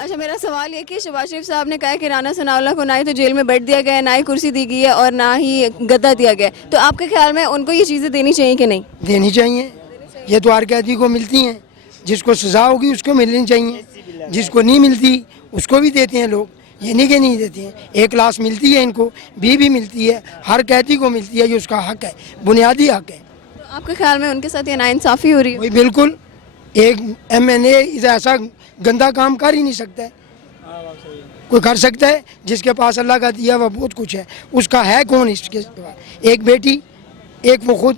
اچھا میرا سوال یہ کہ شہباز شریف صاحب نے کہا ہے کہ رانا ثناءاللہ کو نہ ہی تو جیل میں بیٹھ دیا گیا ہے، نہ ہی کرسی دی گئی ہے اور نہ ہی گدا دیا گیا ہے، تو آپ کے خیال میں ان کو یہ چیزیں دینی چاہیے کہ نہیں؟ دینی چاہیے، یہ تو ہر قیدی کو ملتی ہیں، جس کو سزا ہوگی اس کو ملنی چاہیے، جس کو نہیں ملتی اس کو بھی دیتے ہیں لوگ، یہ نہیں کہ نہیں دیتے ہیں۔ ایک کلاس ملتی ہے ان کو بھی ملتی ہے، ہر قیدی کو ملتی ہے، یہ اس کا حق ہے، بنیادی حق ہے۔ تو آپ کے خیال میں ان کے ساتھ یہ ناانصافی ہو رہی ہے؟ وہی بالکل، ایک MNA ایسا گندا کام کر ہی نہیں سکتا ہے، کوئی کر سکتا ہے؟ جس کے پاس اللہ کا دیا ہوا بہت کچھ ہے، اس کا ہے کون اس کے پاس؟ ایک بیٹی، ایک وہ خود،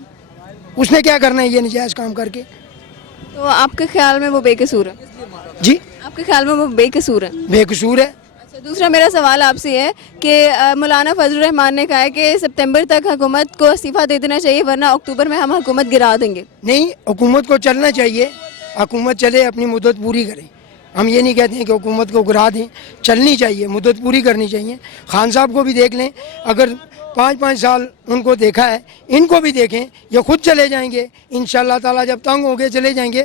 اس نے کیا کرنا ہے یہ نجائز کام کر کے؟ تو آپ کے خیال میں وہ بے قصور ہے؟ جی آپ کے خیال میں وہ بے قصور ہے؟ بے قصور ہے۔ اچھا دوسرا میرا سوال آپ سے ہے کہ مولانا فضل الرحمان نے کہا ہے کہ سپتمبر تک حکومت کو استعفیٰ دے دینا چاہیے ورنہ اکتوبر میں ہم حکومت گرا دیں گے۔ نہیں، حکومت کو چلنا چاہیے، حکومت چلے، اپنی مدت پوری کرے، ہم یہ نہیں کہتے ہیں کہ حکومت کو گرا دیں، چلنی چاہیے، مدت پوری کرنی چاہیے۔ خان صاحب کو بھی دیکھ لیں، اگر 5 سال ان کو دیکھا ہے، ان کو بھی دیکھیں، یہ خود چلے جائیں گے انشاءاللہ تعالیٰ، جب تنگ ہو گئے چلے جائیں گے۔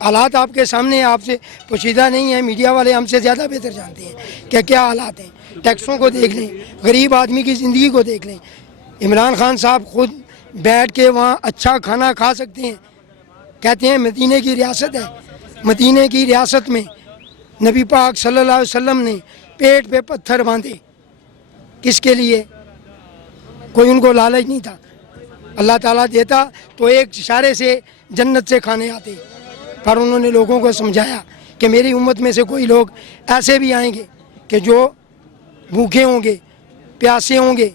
حالات آپ کے سامنے ہیں، آپ سے پوشیدہ نہیں ہیں، میڈیا والے ہم سے زیادہ بہتر جانتے ہیں کہ کیا حالات ہیں۔ ٹیکسوں کو دیکھ لیں، غریب آدمی کی زندگی کو دیکھ لیں۔ عمران خان صاحب خود بیٹھ کے وہاں اچھا کھانا کھا سکتے ہیں، کہتے ہیں مدینہ کی ریاست ہے، مدینہ کی ریاست میں نبی پاک صلی اللہ علیہ وسلم نے پیٹ پہ پتھر باندھے، کس کے لیے؟ کوئی ان کو لالچ نہیں تھا، اللہ تعالیٰ دیتا تو ایک اشارے سے جنت سے کھانے آتے، پر انہوں نے لوگوں کو سمجھایا کہ میری امت میں سے کوئی لوگ ایسے بھی آئیں گے کہ جو بھوکے ہوں گے، پیاسے ہوں گے،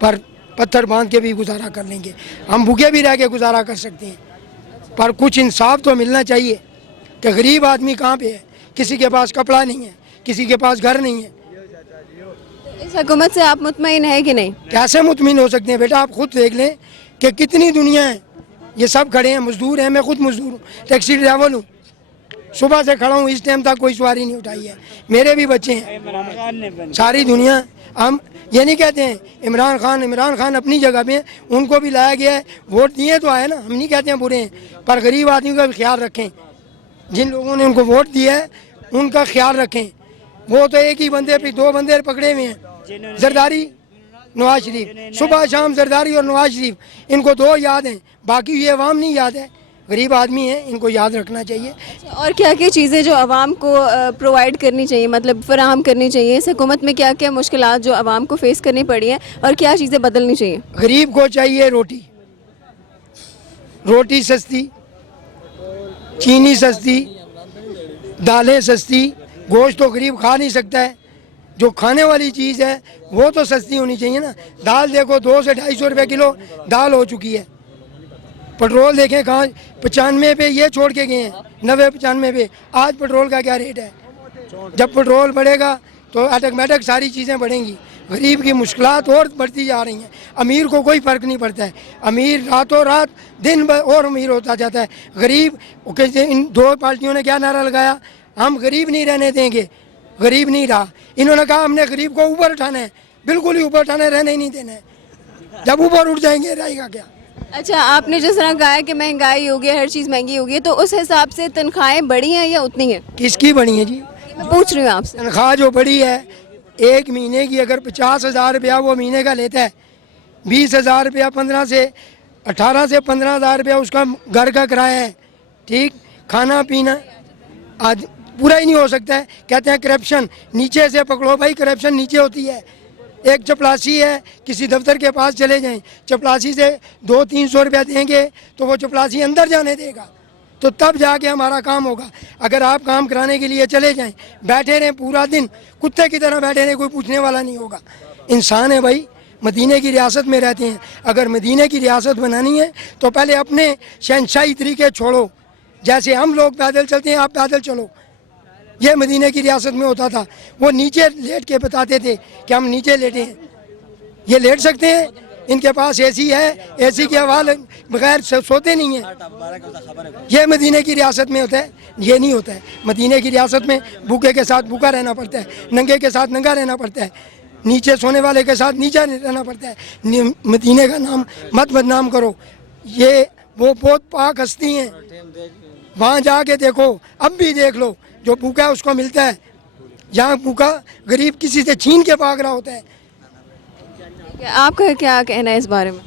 پر پتھر باندھ کے بھی گزارا کر لیں گے۔ ہم بھوکے بھی رہ کے گزارا کر سکتے ہیں، پر کچھ انصاف تو ملنا چاہیے کہ غریب آدمی کہاں پہ ہے، کسی کے پاس کپڑا نہیں ہے، کسی کے پاس گھر نہیں ہے۔ اس حکومت سے آپ مطمئن ہیں کہ نہیں؟ کیسے مطمئن ہو سکتے ہیں بیٹا؟ آپ خود دیکھ لیں کہ کتنی دنیا ہے، یہ سب کھڑے ہیں، مزدور ہیں، میں خود مزدور ہوں، ٹیکسی ڈرائیور ہوں، صبح سے کھڑا ہوں، اس ٹائم تک کوئی سواری نہیں اٹھائی ہے، میرے بھی بچے ہیں، ساری دنیا۔ ہم یہ نہیں کہتے ہیں عمران خان اپنی جگہ پہ ہیں، ان کو بھی لایا گیا ہے، ووٹ دیے تو آئے نا، ہم نہیں کہتے ہیں برے ہیں، پر غریب آدمی کا بھی خیال رکھیں، جن لوگوں نے ان کو ووٹ دیا ہے ان کا خیال رکھیں۔ وہ تو ایک ہی بندے پہ 2 بندے پکڑے ہوئے ہیں، زرداری، نواز شریف، صبح شام زرداری اور نواز شریف، ان کو 2 یاد ہیں، باقی یہ عوام نہیں یاد ہے، غریب آدمی ہیں، ان کو یاد رکھنا چاہیے۔ اور کیا کیا چیزیں جو عوام کو پرووائڈ کرنی چاہیے، مطلب فراہم کرنی چاہیے اس حکومت میں؟ کیا کیا مشکلات جو عوام کو فیس کرنی پڑی ہیں اور کیا چیزیں بدلنی چاہیے؟ غریب کو چاہیے روٹی سستی، چینی سستی، دالیں سستی، گوشت تو غریب کھا نہیں سکتا ہے، جو کھانے والی چیز ہے وہ تو سستی ہونی چاہیے نا۔ دال دیکھو 200 سے 250 روپے کلو دال ہو چکی ہے، پٹرول دیکھیں کہاں 95 پہ یہ چھوڑ کے گئے ہیں، 90-95 پہ، آج پٹرول کا کیا ریٹ ہے؟ جب پٹرول بڑھے گا تو آٹومیٹک ساری چیزیں بڑھیں گی، غریب کی مشکلات اور بڑھتی جا رہی ہیں۔ امیر کو کوئی فرق نہیں پڑتا ہے، امیر راتوں رات دن اور امیر ہوتا جاتا ہے، غریب ان 2 پارٹیوں نے کیا نعرہ لگایا؟ ہم غریب نہیں رہنے دیں گے، غریب نہیں رہا، انہوں نے کہا ہم نے غریب کو اوپر اٹھانا ہے، بالکل ہی اوپر اٹھانا ہے، رہنے ہی نہیں دینا ہے، جب اوپر اٹھ جائیں گے رہے گا کیا؟ اچھا آپ نے جس طرح کہا ہے کہ مہنگائی ہوگی، ہر چیز مہنگی ہوگی، تو اس حساب سے تنخواہیں بڑھی ہیں یا اتنی ہیں؟ کس کی بڑی ہیں جی؟ میں پوچھ رہی ہوں آپ سے۔ تنخواہ جو بڑی ہے، ایک مہینے کی اگر 50,000 روپیہ وہ مہینے کا لیتا ہے، 20,000 روپیہ 18 سے 15,000 روپیہ اس کا گھر کا کرایہ ہے، ٹھیک، کھانا پینا آج پورا ہی نہیں ہو سکتا ہے۔ کہتے ہیں کرپشن نیچے سے پکڑو، بھائی کرپشن نیچے ہوتی ہے۔ ایک چپلاسی ہے، کسی دفتر کے پاس چلے جائیں، چپلاسی سے 200-300 روپیہ دیں گے تو وہ چپلاسی اندر جانے دے گا، تو تب جا کے ہمارا کام ہوگا۔ اگر آپ کام کرانے کے لیے چلے جائیں، بیٹھے رہیں پورا دن کتے کی طرح بیٹھے رہیں، کوئی پوچھنے والا نہیں ہوگا۔ انسان ہے بھائی، مدینے کی ریاست میں رہتے ہیں، اگر مدینے کی ریاست بنانی ہے تو پہلے اپنے شہنشاہی طریقے چھوڑو، جیسے ہم لوگ پیدل چلتے ہیں آپ پیدل چلو۔ یہ مدینے کی ریاست میں ہوتا تھا، وہ نیچے لیٹ کے بتاتے تھے کہ ہم نیچے لیٹے ہیں، یہ لیٹ سکتے ہیں؟ ان کے پاس اے سی ہے، اے سی کے حوالے بغیر سوتے نہیں ہیں۔ یہ مدینے کی ریاست میں ہوتا ہے، یہ نہیں ہوتا ہے۔ مدینے کی ریاست میں بھوکے کے ساتھ بھوکا رہنا پڑتا ہے، ننگے کے ساتھ ننگا رہنا پڑتا ہے، نیچے سونے والے کے ساتھ نیچے رہنا پڑتا ہے۔ مدینے کا نام مت بدنام کرو، یہ وہ بہت پاک ہستی ہیں، وہاں جا کے دیکھو، اب بھی دیکھ لو، جو بھوکا ہے اس کو ملتا ہے، जहाँ भूखा गरीब किसी से छीन के भाग रहा होता है। आपका क्या कहना है इस बारे में?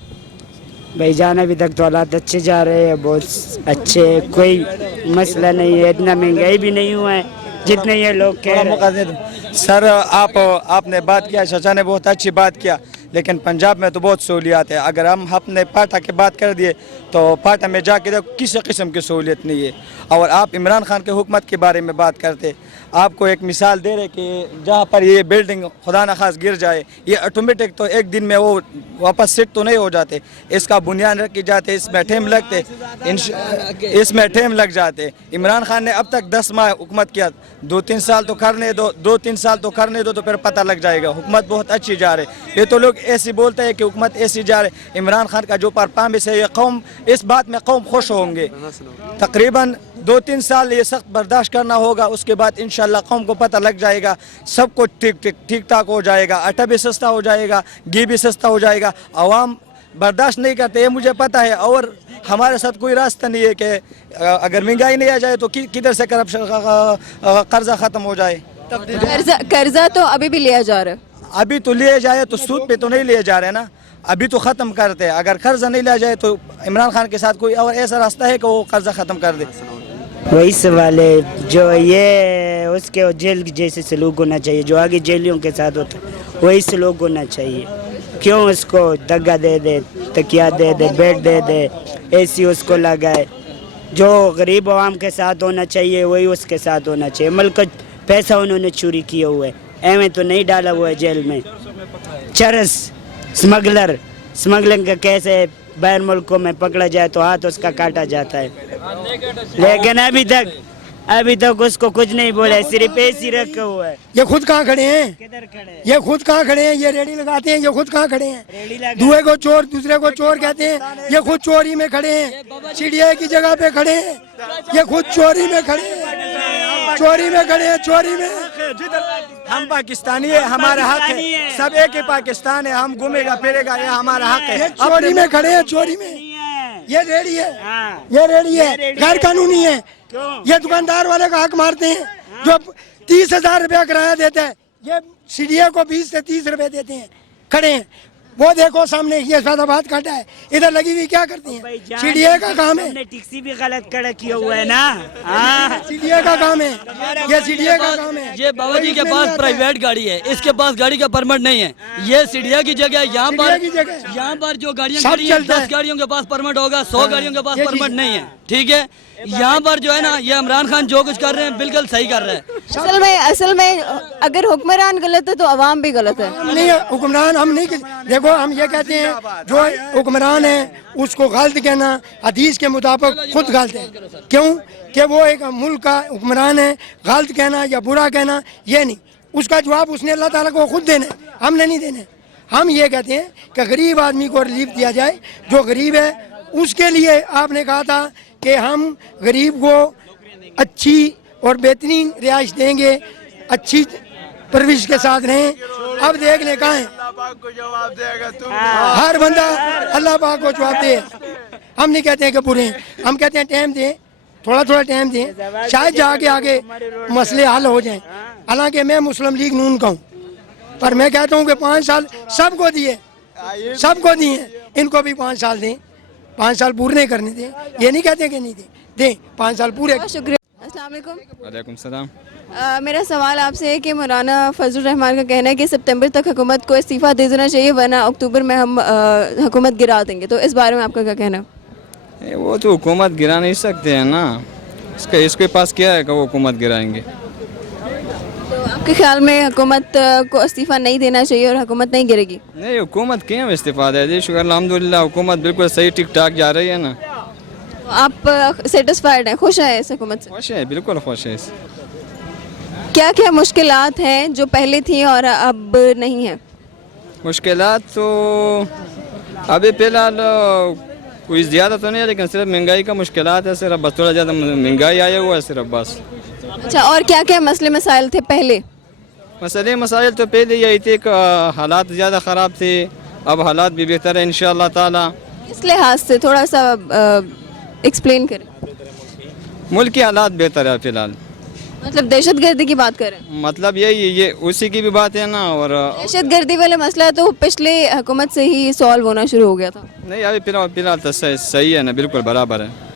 भाई जान अभी तक तो हालात अच्छे जा रहे हैं, बहुत अच्छे, कोई मसला नहीं है, इतना महंगाई भी नहीं हुआ है जितने ये लोग कह रहे हैं। सर आपने बात किया, चाचा ने बहुत अच्छी बात किया, लेकिन पंजाब में तो बहुत सहूलियात है। अगर हम अपने पाटा की बात कर दिए तो पाटा में जाके देखो किसी किस्म की सहूलियत नहीं है। और आप इमरान खान के हुकूमत के बारे में बात करते, आपको एक मिसाल दे रहे कि जहाँ पर ये बिल्डिंग खुदा न खास गिर जाए, ये ऑटोमेटिक तो एक दिन में वो वापस सेट तो नहीं हो जाते, इसका बुनियाद रखी जाते, इसमें टाइम लगते, इसमें टाइम लग जाते। इमरान खान ने अब तक 10 माह हुकूमत किया, 2-3 साल तो करने दो, 2-3 साल तो करने दो, तो फिर पता लग जाएगा हुकूमत बहुत अच्छी जा रही। ये तो लोग ऐसे बोलते हैं कि हुकूमत ऐसी जा रही। इमरान खान का जो परफॉर्मेंस है, ये कौम, इस बात में कौम खुश होंगे। तकरीबन 2-3 साल ये सख्त बर्दाश्त करना होगा, उसके बाद इंशाल्लाह कौम को पता लग जाएगा, सब कुछ ठीक ठाक हो जाएगा, आटा भी सस्ता हो जाएगा, घी भी सस्ता हो जाएगा। आवाम बर्दाश्त नहीं करते, ये मुझे पता है। और हमारे साथ कोई रास्ता नहीं है कि अगर महंगाई नहीं आ जाए तो किधर से करप्शन कर्जा ख़त्म हो जाए। कर्जा तो अभी भी लिया जा रहा है। अभी तो लिए जाए तो सूद पे तो नहीं लिए जा रहे ना, अभी तो ख़त्म करते हैं। अगर कर्जा नहीं लिया जाए तो इमरान खान के साथ कोई और ऐसा रास्ता है कि वो कर्जा ख़त्म कर दे। वही सवाल है जो ये उसके जेल जैसे सलूक होना चाहिए, जो आगे जेलियों के साथ होता है वही सलूक होना चाहिए। क्यों उसको दगा दे दे, तकिया दे दे, बेड दे दे, एसी उसको लगाए। जो गरीब आवाम के साथ होना चाहिए वही उसके साथ होना चाहिए। मुल्क पैसा उन्होंने चोरी किया हुआ है, एवं तो नहीं डाला हुआ है जेल में। चरस स्मगलिंग का केस है, बाहर मुल्कों में पकड़ा जाए तो हाथ उसका काटा जाता है, लेकिन अभी तक उसको कुछ नहीं बोला, सिर्फ ऐसी रखा हुआ है। ये खुद कहाँ खड़े हैं? किधर खड़े हैं? ये खुद कहाँ खड़े हैं? ये रेडी लगाते हैं, ये खुद कहाँ खड़े हैं? दूसरे को चोर, दूसरे को चोर कहते हैं, ये खुद चोरी में खड़े हैं, सीढ़िया की जगह पे खड़े हैं, ये खुद चोरी में खड़े हैं, चोरी में खड़े हैं, चोरी में। हम पाकिस्तानी है, हमारा हक है, सब एक ही पाकिस्तान है, हम घूमेगा फिरेगा, ये हमारा हक है। ये चोरी में खड़े हैं, चोरी में। ये रेडी है, ये रेडी है, गैर कानूनी है। ये दुकानदार वाले का हक मारते हैं जो 30,000 रुपया किराया देता है, ये सीढ़िया को 20 से 30 रुपए देते हैं, खड़े हैं। वो देखो सामने ये फैजाबाद काटा है, इधर लगी हुई क्या करती हैं? सीढ़िया का काम है, टैक्सी भी गलत खड़ा किया हुआ है ना। सीढ़िया का काम है, ये सीढ़िया का काम है। ये बाबा जी के पास प्राइवेट गाड़ी है, इसके पास गाड़ी का परमिट नहीं है, ये सीढ़िया की जगह है। यहाँ पर जो गाड़ियाँ खड़ी हैं, 10 गाड़ियों के पास परमिट होगा, 100 गाड़ियों के पास परमिट नहीं है, ठीक है। यहाँ पर जो है ना, ये इमरान खान जो कुछ कर रहे हैं बिल्कुल सही कर रहे हैं। असल में अगर हुक्मरान गलत है तो अवाम भी गलत है। नहीं, हुक्मरान हम नहीं, देखो हम ये कहते हैं जो हुक्मरान है उसको गलत कहना हदीस के मुताबिक खुद गलत है। क्यों कि वो एक मुल्क का हुक्मरान है, गलत कहना या बुरा कहना ये नहीं, उसका जवाब उसने अल्लाह ताला को खुद देना है, हमने नहीं देना। हम ये कहते हैं कि गरीब आदमी को रिलीफ दिया जाए, जो गरीब है उसके लिए आपने कहा था कि हम गरीब को अच्छी और बेहतरीन रिहाइश देंगे, अच्छी परवरिश के साथ रहें। अब देख ले कहाँ है, हर बंदा अल्लाह पाक को जवाब दे। हम नहीं कहते हैं कि बुरे हैं, हम कहते हैं टाइम दें, थोड़ा थोड़ा टाइम दें, शायद जाके आगे मसले हल हो जाएं। हालांकि मैं मुस्लिम लीग नून का हूँ, पर मैं कहता हूँ कि 5 साल सबको दिए, इनको भी 5 साल दें, 5 साल पूरे नहीं करने दें। ये नहीं कहते कि नहीं दें 5 साल पूरे। बहुत शुक्रिया। अस्सलाम वालेकुम। वालेकुम सलाम। मेरा सवाल आपसे है कि मौलाना फजलुर रहमान का कहना है कि सितंबर तक हुकूमत को इस्तीफ़ा दे देना चाहिए, वरना अक्टूबर में हम हुकूमत गिरा देंगे। तो इस बारे में आपका क्या कहना है? वो तो हुकूमत गिरा नहीं सकते हैं ना, इसके पास क्या है कि वो हुकूमत गिराएंगे। तो आपके ख्याल में हुकूमत को इस्तीफ़ा नहीं देना चाहिए और हुकूमत नहीं गिरेगी? नहीं, हुकूमत क्यों इस्तीफा दे दी, शुक्र अल्हम्दुलिल्लाह हुकूमत बिल्कुल सही ठीक ठाक जा रही है ना। तो आप सेटिस्फाइड हैं, खुश हैं इस हुकूमत से? खुश है, बिल्कुल खुश है। क्या क्या मुश्किलात हैं जो पहले थी और अब नहीं है? मुश्किलात तो अभी फ़िलहाल कोई ज़्यादा तो नहीं है, लेकिन सिर्फ महंगाई का मुश्किलात है, सिर्फ बस थोड़ा ज़्यादा महंगाई आया हुआ है सिर्फ बस। अच्छा, और क्या क्या मसले मसाइल थे पहले? मसले मसाइल तो पहले यही थे कि हालात ज़्यादा ख़राब थे, अब हालात भी बेहतर है इंशाअल्लाह ताला। किस लिहाज से थोड़ा सा एक्सप्लेन करें। मुल्क के हालात बेहतर है फ़िलहाल। मतलब दहशत गर्दी की बात कर रहे हैं। मतलब यही ये उसी की भी बात है ना। और दहशत गर्दी वाला मसला तो पिछले हुकूमत से ही सॉल्व होना शुरू हो गया था। नहीं अभी फिलहाल तो सही है ना, बिल्कुल बराबर है।